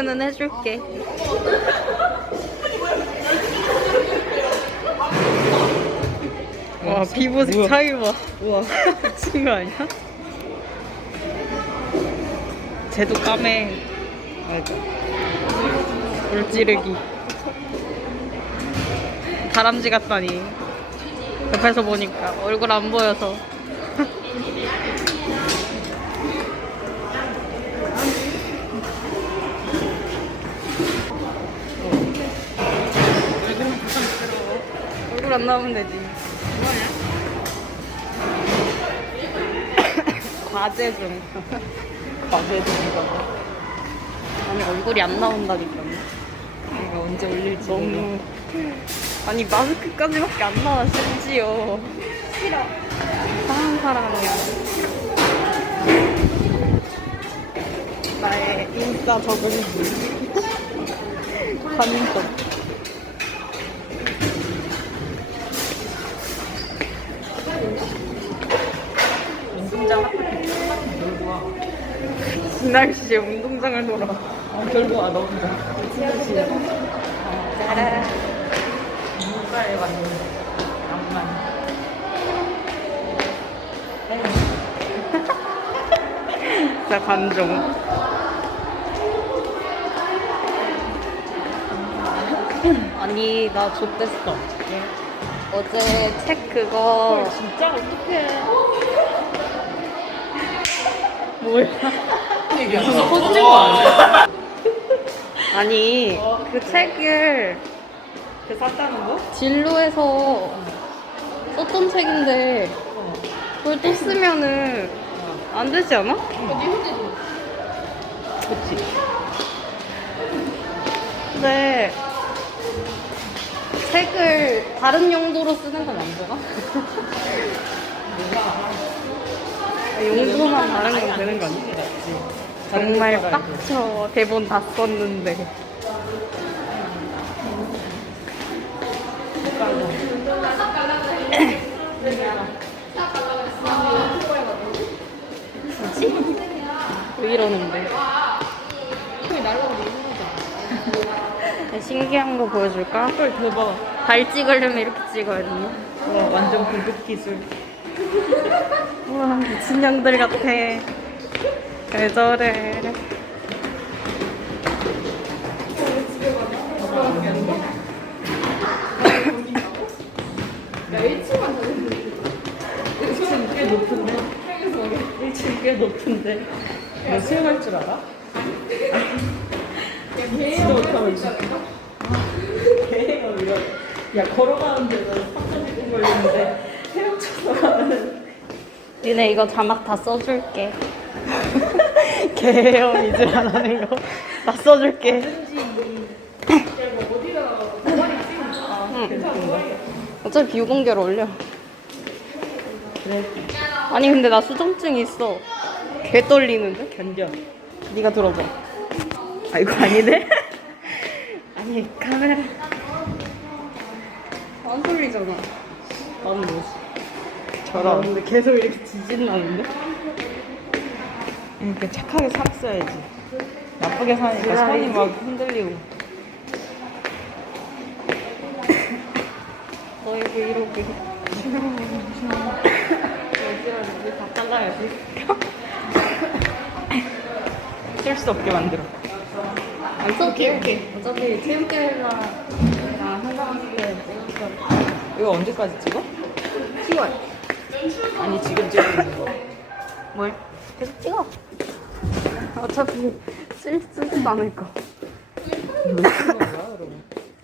모자이크는 해줄게. 와 피부색 차이 봐. 우와 미친 거 아니야? 쟤도 까매. 맞아. 물찌르기. 다람쥐 같다니. 옆에서 보니까 얼굴 안 보여서. 얼굴 안 나오면 되지. 과제 중. 과제 중이다. 아니 얼굴이 안 나온다니까. 내가 언제 올릴지 너무. 아니 마스크까지밖에 안 나와 심지어. 싫어. 이상한 사람이야. 나의 인싸 적응기. 관점. 운동장 앞에 놀고 와. 이 날씨에 운동장을 돌아. 아, 놀고 와, 너 혼자. 짜란. 누가에 왔는 낭만. 진짜 관종. 아니 나 좆됐어. 어제 책 그거 진짜 어떡해. 뭐야? 무슨 퍼즐 거 아니야? 아니 그 책을 그 샀다는 거? 진로에서 썼던 책인데 어. 그걸 또 쓰면은 안 되지 않아? 그치. 근데 책을 다른 용도로 쓰는 건 안 되나? 아, 용도만 다른 건 되는 거 아니야? 정말 빡쳐. 대본 다 썼는데. 뭐지? 왜 이러는데? 신기한 거 보여줄까? 헐, 대박. 발 찍으려면 이렇게 찍어야 되나? 와, 완전 고급 기술. 우와 미친년들 같아 꽤 높은데? 1층 꽤 높은데? 너 수영할 줄 알아? 지도 못하고 있어. 계획을 이거. 야, 걸어가는데도 3,000분 걸리는데 헤엄쳐서 가면은 니네 이거 자막 다 써줄게 개헤엄이질 안 하는 거다 써줄게 응. 어차피 비공개로 올려 그래. 아니 근데 나 수정증 있어 개 떨리는데? 견뎌. 네가 들어봐 아, 이거 아니네? 아니 카메라 안 떨리잖아 나는 뭐지? 아, 저런. 근데 계속 이렇게 지진 나는데? 이렇게 착하게 샀어야지. 나쁘게 사니까. 손이 막 흔들리고. 너의 브이로그 다 잘라야지 쓸수 없게 만들어. 안 써도 어차피 체육계획이랑 한가한테 이거 언제까지 찍어? 10월 아니, 지금 거. 뭘? 어차피 쓸, 쓰지도 않을 거?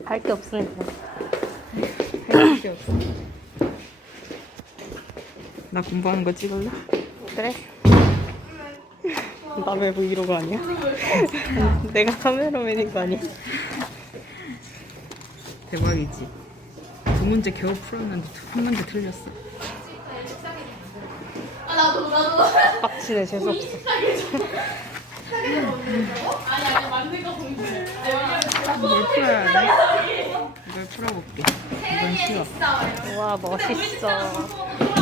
할 게 없으니까 할게 없어. 나 공부하는 거 찍을래? 그래 남의 브이로그 아니야? 내가 카메라맨인 거 아니야? 대박이지. 두 문제 겨우 풀었는데 한 문제 틀렸어. 빡치네 재수없어 우와 멋있어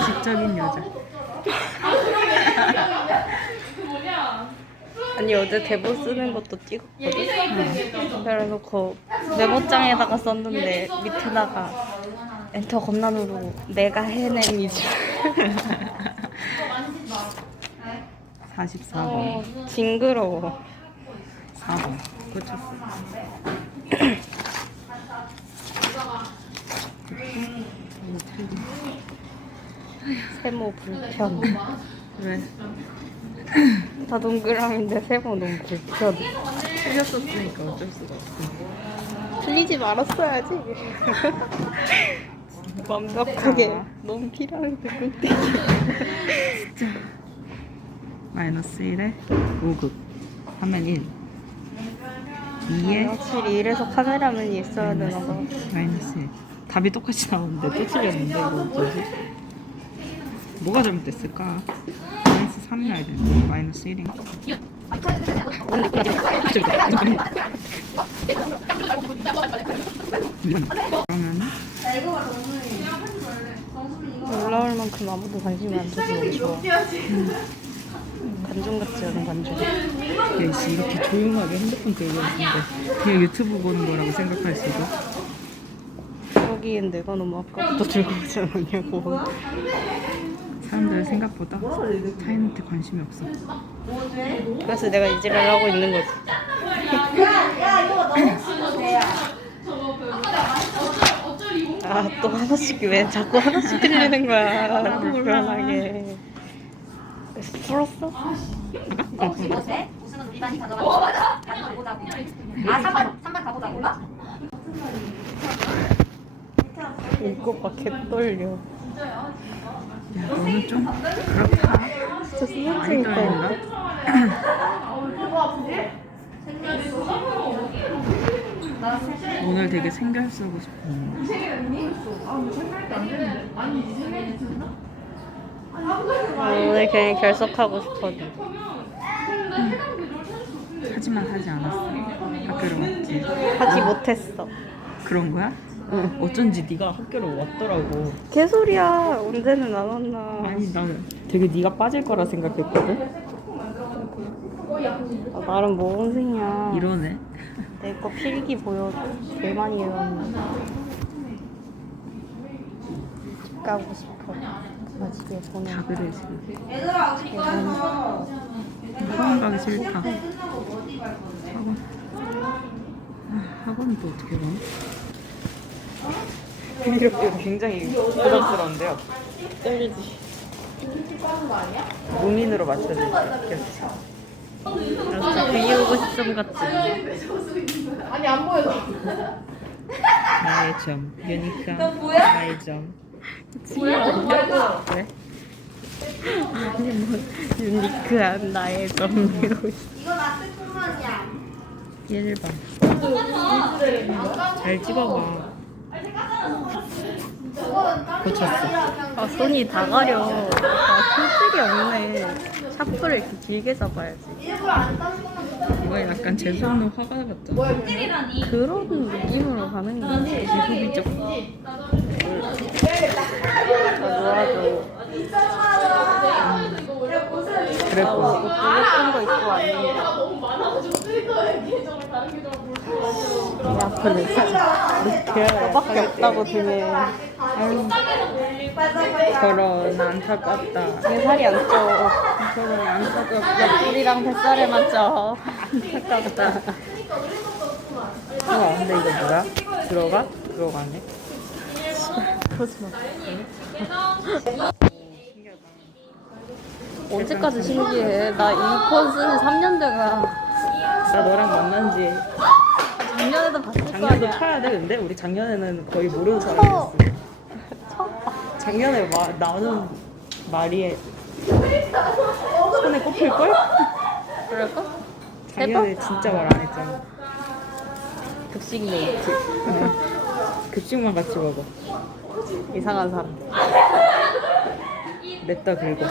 지적인 여자. 아니 어제 대본 쓰는 것도 찍었거든. 그래놓고 메모장에다가 썼는데 밑에다가 엔터 겁나 누르고 내가 해낸 이주. 44번. 어, 징그러워. 4번. 꽂혔어. 세모 불편. 왜? 다 동그라미인데 세모 너무 불편. 틀렸었으니까 어쩔 수가 없어. 틀리지 말았어야지. 완벽하게 넘기라는데 꿀ጤ기. 마이너스 1에 5급. 하면 1. 2에 확실히 이래서 카메라맨이 있어야 되나 봐. 마이너스 1. 답이 똑같이 나오는데 또 틀렸는데 이거 어쩌지? 뭐가 잘못됐을까? 마이너스 3이어야 되는데 마이너스 1인가? 그러면은 올라올 만큼 아무도 관심이 안 너무 좋아. 관종 같지 않은 관종. 야 이씨 이렇게 조용하게 핸드폰 들고 있는데 그냥 유튜브 보는 거라고 생각할 수도 그러기엔 내가 너무 아까부터 들고 오지 않았냐고. 사람들 생각보다 타인한테 관심이 없어 그래서 내가 이지랄 하고 있는 거지. 아, 또 하나씩 왜 자꾸 하나씩 들리는 거야. 불편하게. 그래서 풀었어? 네? 우승은 우리 반이 가져가고 어 맞아 가보자고 아 3반 3반 가보자고 이거 봐, 개떨려. 야 너는 좀 그렇다 진짜 많이 쓰러지니까. 떨린다 오늘 되게 생결 쓰고 싶었는데 오늘 그냥 결석하고 싶거든. 하지만 하지 않았어 학교를 왔지 하지 못했어. 그런 거야? 응. 어쩐지 네가 학교를 왔더라고 개소리야. 언제는 안 왔나. 아니 나는 되게 네가 빠질 거라 생각했거든 아, 나름 모범생이야. 이러네 내 거 필기 보여. 개 많이 읽었네. 집 가고 싶어. 나 집에 보내. 다 그래 지금 얘들아 우리 이거 해서 학원 가기 싫다 학원. 아, 학원은 또 어떻게 가? 이렇게 굉장히 부담스러운데요? 떨리지. 문인으로 맞춰주세요 알았어. 비우고 싶음 같지. 나의 점 유니크 나의 점 왜? 아니 뭐 유니크한 나의 있어. 이거 나 스푼만이야 1번 잘 집어봐 고쳤어 아 손이 다 가려. 아 손질이 없네. 샤프를 이렇게 길게 잡아야지. 일부러 안 따는 것만 줘 이거 약간 제 손으로 화가 났잖아 그런 느낌으로 가는 거지. 놓아줘. 저밖에 없다고 등에. 저런 안타깝다 내 살이 안 쪄. 저런 안타깝다 옆구리랑 뱃살에만 쪄. 안타깝다 우와 근데 이거 뭐야? 들어가? 들어가네 그러지 마. 언제까지 신기해? 나 이폰 쓰는 3년 돼가. 나 너랑 만난 지 작년에도 봤을 거 작년도 아니야. 쳐야 돼 근데 우리 작년에는 거의 모르는 쳐. 사람이었어. 작년에 마, 나오는 말이 손에 꼽힐걸? 그럴까? 작년에 진짜 말 안 했잖아 급식 메이트. 급식만 같이 먹어 이상한 사람. 냈다 긁어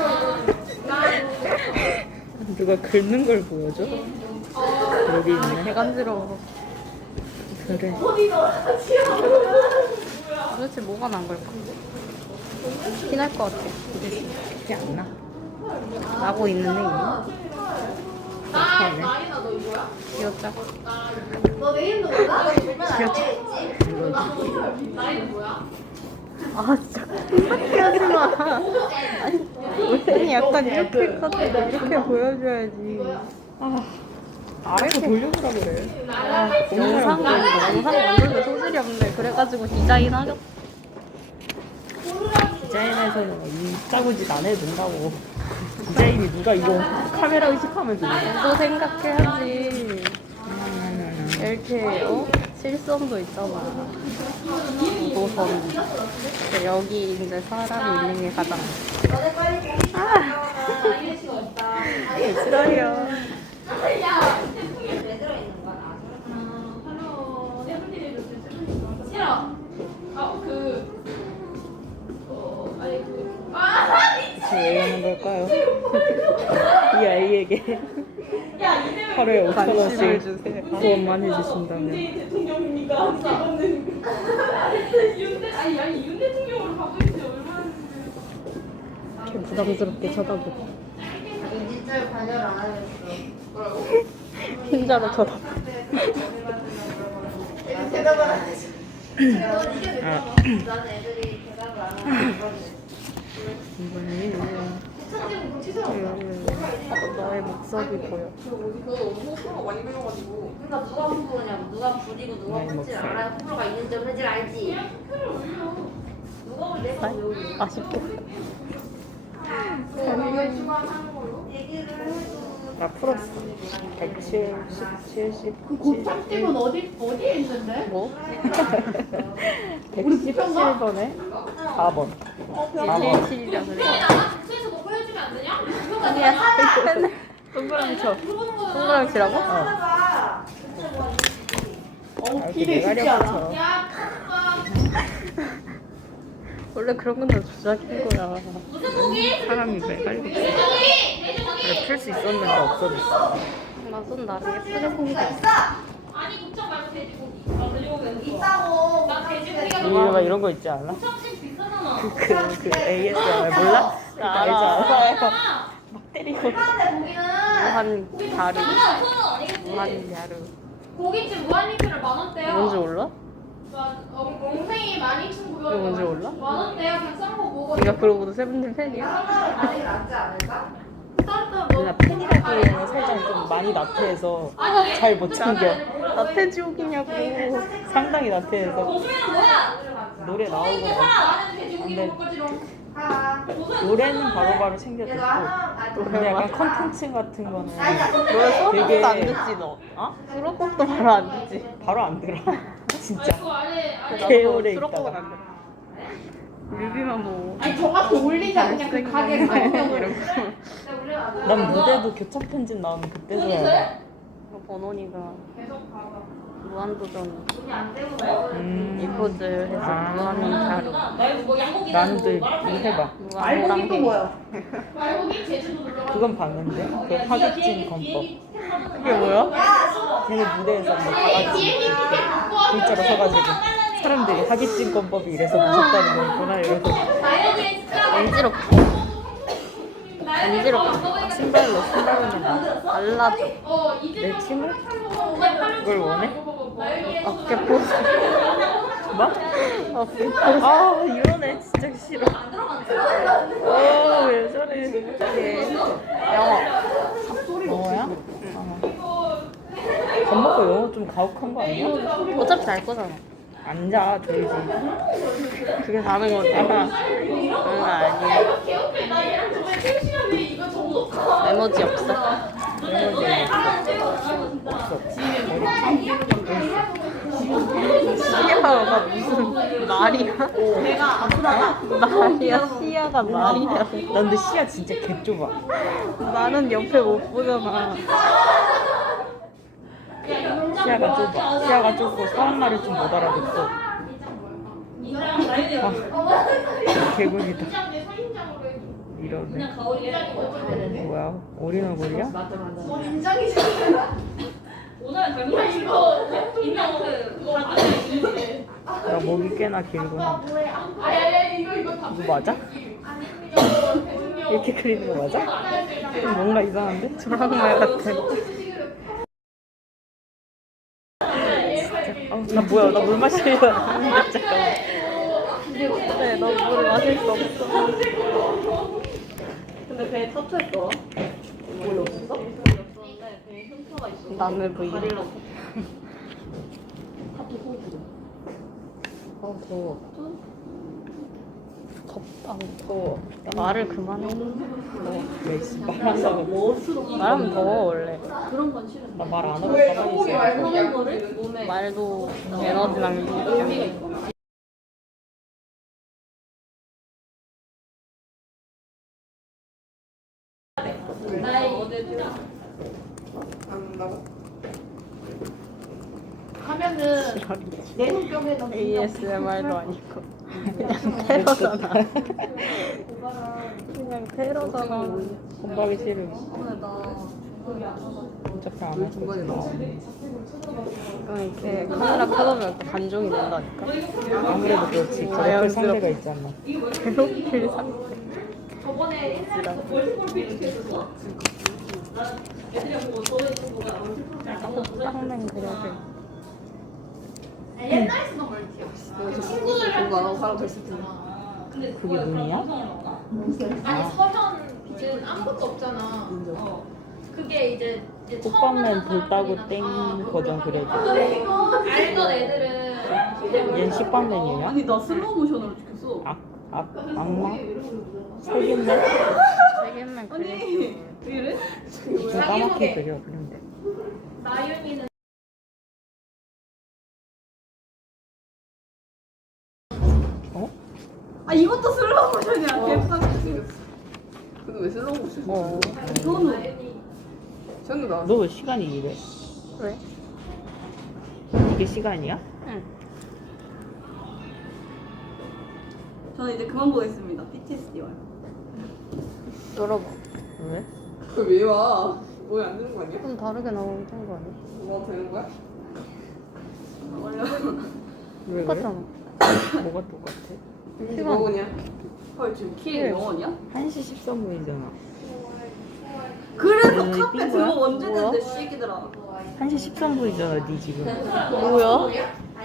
누가 긁는 걸 보여줘? 여기 있네 개간지러워. 그래 도대체 뭐가 난 걸까? 티날 것 같아. 티안 나? 나고 있는데 이미. 그러네. 귀엽자. 아 진짜 킹받게 하지 마. 아니 왜 약간 이렇게 컷을 이렇게 보여줘야지. 아, 아래로 돌려주라 그래. 아, 영상 영상 만드는데 소질이 없네. 그래가지고 디자인 하겠. 디자인에서는 이 짜고짓 안 해도 된다고. 디자인이 누가 이거 카메라 의식하면 되냐. 또 생각해야지. 이렇게 어 실선도 있잖아. 노선. 여기 이제 사람이 있는 게 가장. 아. 싫어요. 왜 이러는 걸까요? 이 아이에게 하루에 5천 관심을 원씩 주세요. 후원만 해주신다면 대통령입니까? 저는 윤대 아니 아니 윤 대통령으로 얼마나 이렇게 부담스럽게 쳐다보고. 관여를 안. 흰자로 쳐다보. 대답을 안 하지. 넌 이게 왜 아. 나는 애들이 대답을 안 하는 거지. 이번에 천지는 어, 너의 목소리 보여. 그러니까 누가 홍보냐고 누가 부리고 누가 네, 혼질 목소리. 알아야 홍보가 있는지 없는지 알지. 누가 올 내가 아이, 배우고 아쉽겠다. 얘기를 해도 나 풀었어 170, 70, 곱창집은 어디 어디에 있는데? 뭐? 117번에 4번 4번 117이라 그래. 아니야, 펜을 동그라미 쳐. 동그라미 치라고? 아, 이렇게 내가리 붙여 야, 원래 그런 건다 조작인 거야. 사람이 매달리고 있어 풀수 있었는데 없어졌어 맛은 나름 예쁘게 생겼어. 아니 국장 말고 돼지고기. 아, 돼지고기 있다고. 나 돼지고기가 막 이런 거 있지 않아? 비싸잖아. 그, 그 ASMR 몰라? 그거 알지 않아? 막 때리고 거기는 무한 손은 아니겠지. 무한 가루. 고깃집 무한리필을 만 원대야. 뭔지 몰라? 어, 엉덩이 12,900원. 이거 뭔지 몰라? 만 원대야. 그냥 싼거 먹어. 그러고도 세븐틴 팬이야? 하나를 많이 낫지 않을까? 싼거 누나 팬이라기에는 살짝 좀 많이 나태해서 잘못 챙겨 나태 지옥이냐고. 상당히 나태해서 뭐야? 노래 나오고 나 돼지고기 먹거지롱. 아. 노래는 바로바로 챙겨 얘도 듣고 하나 아니 근데 약간 컨텐츠 같은 거는. 너 되게- 수록곡도 안 듣지 너? 어? 수록곡도 바로 안 듣지? 바로 안 들어 진짜 개울에 수록곡은 있다가. 안 들어. 뮤비만 뭐. 아니 정확히 올리자 그냥 그 가게. 이러고. 난 무대도 교차 편집 나오면 그때 줘야 번원이가 계속 봐봐. 무한도전 음. 이 포즈 해서 아. 무한 가루. 말고 뭐 양고기 나는도 이거 해봐 무한 단계. 말고기 제주도 놀러 가. 그건 봤는데 그 하객진 건법 그게 뭐야? 걔네 무대에서 갖고 와. 글자로 써가지고 사람들이 하객진 건법이 이래서 무섭다는 거구나 이래서. 거 먹으니까 신발로 신발로 발라줘. 어 이제 내 친구? 그걸 그걸 원해? 어깨 포즈. 뭐? 어깨 포즈. 아 이러네 진짜 싫어 어 왜 저래 예. 영어. 영어야? 밥 먹고 영어 좀 가혹한 거 아니야? 어차피 잘 거잖아. 앉아 졸지 그게 다는 거지. 응 아니야. 개웃겨 나 얘랑 정말 3시간에 이거 정독하 에너지 없어. 시야가 무슨 말이야? 내가 말이야 시야가 말이야. 나 근데 시야 진짜 개 좁아 나는 옆에 못 보잖아. 시야가 좁아 시야가 좁고 사람 말을 좀 못 알아듣고 아, 개구리다 이러네 뭐야 오리너구리야? 오늘 닮은 이거 인형 그 그거 안에 나 목이 꽤나 길구나. 아야야 이거 이거 다 이거 맞아? 이렇게 그리는 거 맞아? 좀 뭔가 이상한데? 조랑말 같아. 어, 나 뭐야? 나 물 마시려고 하는데 잠깐만. 근데 너 물을 마실 수 없어. 근데 배에 타투했어. 물 없어? 나는 뭐 이런. 어 더워. 덥다. 더워. 말을 그만해. 왜 있어? 말하다가 뭐? 말하면 더워 원래. 나말 안 하고 가만히 있어. 말도 에너지 낭비 때문에. 하면은 내 손뼉에다 ASMR도 아니고 그냥 테러잖아. 그냥 테러잖아. 공부하기 싫음. 어차피 안할 거지. 그냥 이렇게 카메라 켜놓으면 또 감정이 난다니까. 아무래도 그렇지. 그럴 상대가 있잖아. 괴롭힐 상태. 저번에 옛날에 월드컵 필드에서 옛날에 쓰던 친구들이랑 텐데 그게 눈이야? 아니 서현 빛은 아무것도 없잖아 어. 그게 이제 이제 꽃밤맨 불 따고 땡 버전 그려줘. 알던 애들은 얜 식빵맨이야? 아니 나 슬로우 모션으로 찍혔어. 악, 악, 악마? 세균맨 그려. 아니 왜 이래? 좀 까맣게 그려, 그런데. 나윤이는 어? 아 이것도 슬로우 모션이야. 개빡 생겼어. 근데 왜 슬로우 모션? 어. 현우. 저는 나너 왜 시간이 이래? 왜? 이게 시간이야? 응. 저는 이제 그만 보겠습니다. BTS 와요. 열어봐. 왜? 그왜 와? 뭐야 안 되는 거 아니야? 좀 다르게 나오면 되는 거 아니야? 뭐 되는 거야? 왜 똑같잖아. 뭐가 똑같아? 이게 뭐냐? 헐 지금 키에 영원이야? 1시 13분이잖아. 그래서 음, 카페 삔 그거 거야? 언제 뭐야? 됐는데 시기더라. 1시 13분이잖아, 니 지금. 뭐야?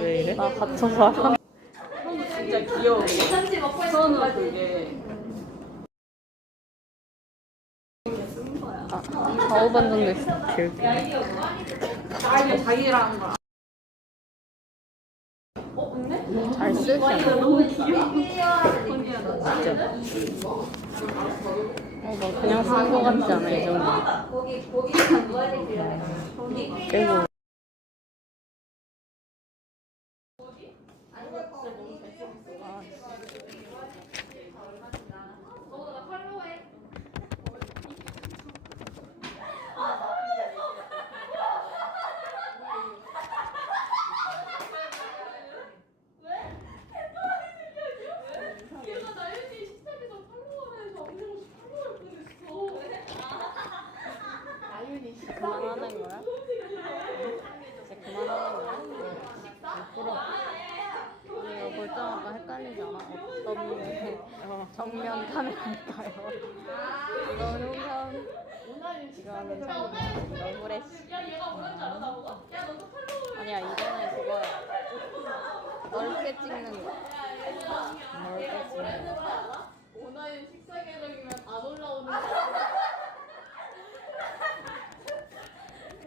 왜 이래? 나 갇혀서 진짜 귀여워. 현우 그게 아, 4, 5번 정도 있어. 개웃기네. 자기 자기랑 거. 잘 쓰지 않아? 너무 귀여워. 진짜. 어, 나 그냥 쓴거 같지 않아, 이 정도. 그리고 걔가 나윤이 식탁에서 팔로우하면서 엄청 팔로우할 뻔했어 그만하는 거야? 이제 그만하는 거야? 앞으로 아니 이거 볼 때마다 헷갈리지 않아? 어떤 게 정면 카메라일까요? 이거는 우선 이거는 정면 이거 후레쉬 야 얘가 뭐라는 줄 알아 나보고 야 너도 팔로우 아니야 이거는 그거야 넓게 찍는 거 넓게 찍는 거 오나윤 식사 계정이면 안 올라오는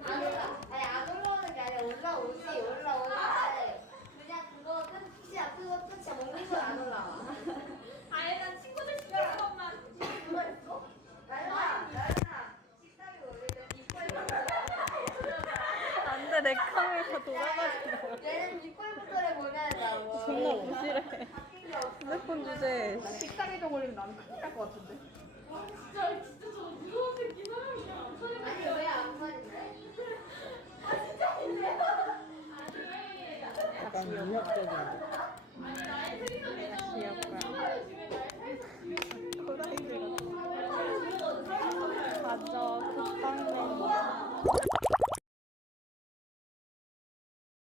아니 안 올라오는 게 아니라 올라오지 올라오는데 그냥 그거 끝이야 그거 끝이야 먹는 건 안 올라와 아예 난 친구들 시키는 것만 그거 있어? 나연아 나연아 식탁에 올릴 때 뒷골부터 안돼 내 카메라 돌아가지 얘는 뒷골부터를 보내야 된다고 존나 무시래 휴대폰 주제 식탁에 올리면 나는 큰일 날 것 같은데. 진짜 진짜 저 무서운 새끼 사람이야 아니 왜안 맞는데? 약간 위협적인. 맞아 그 급방맨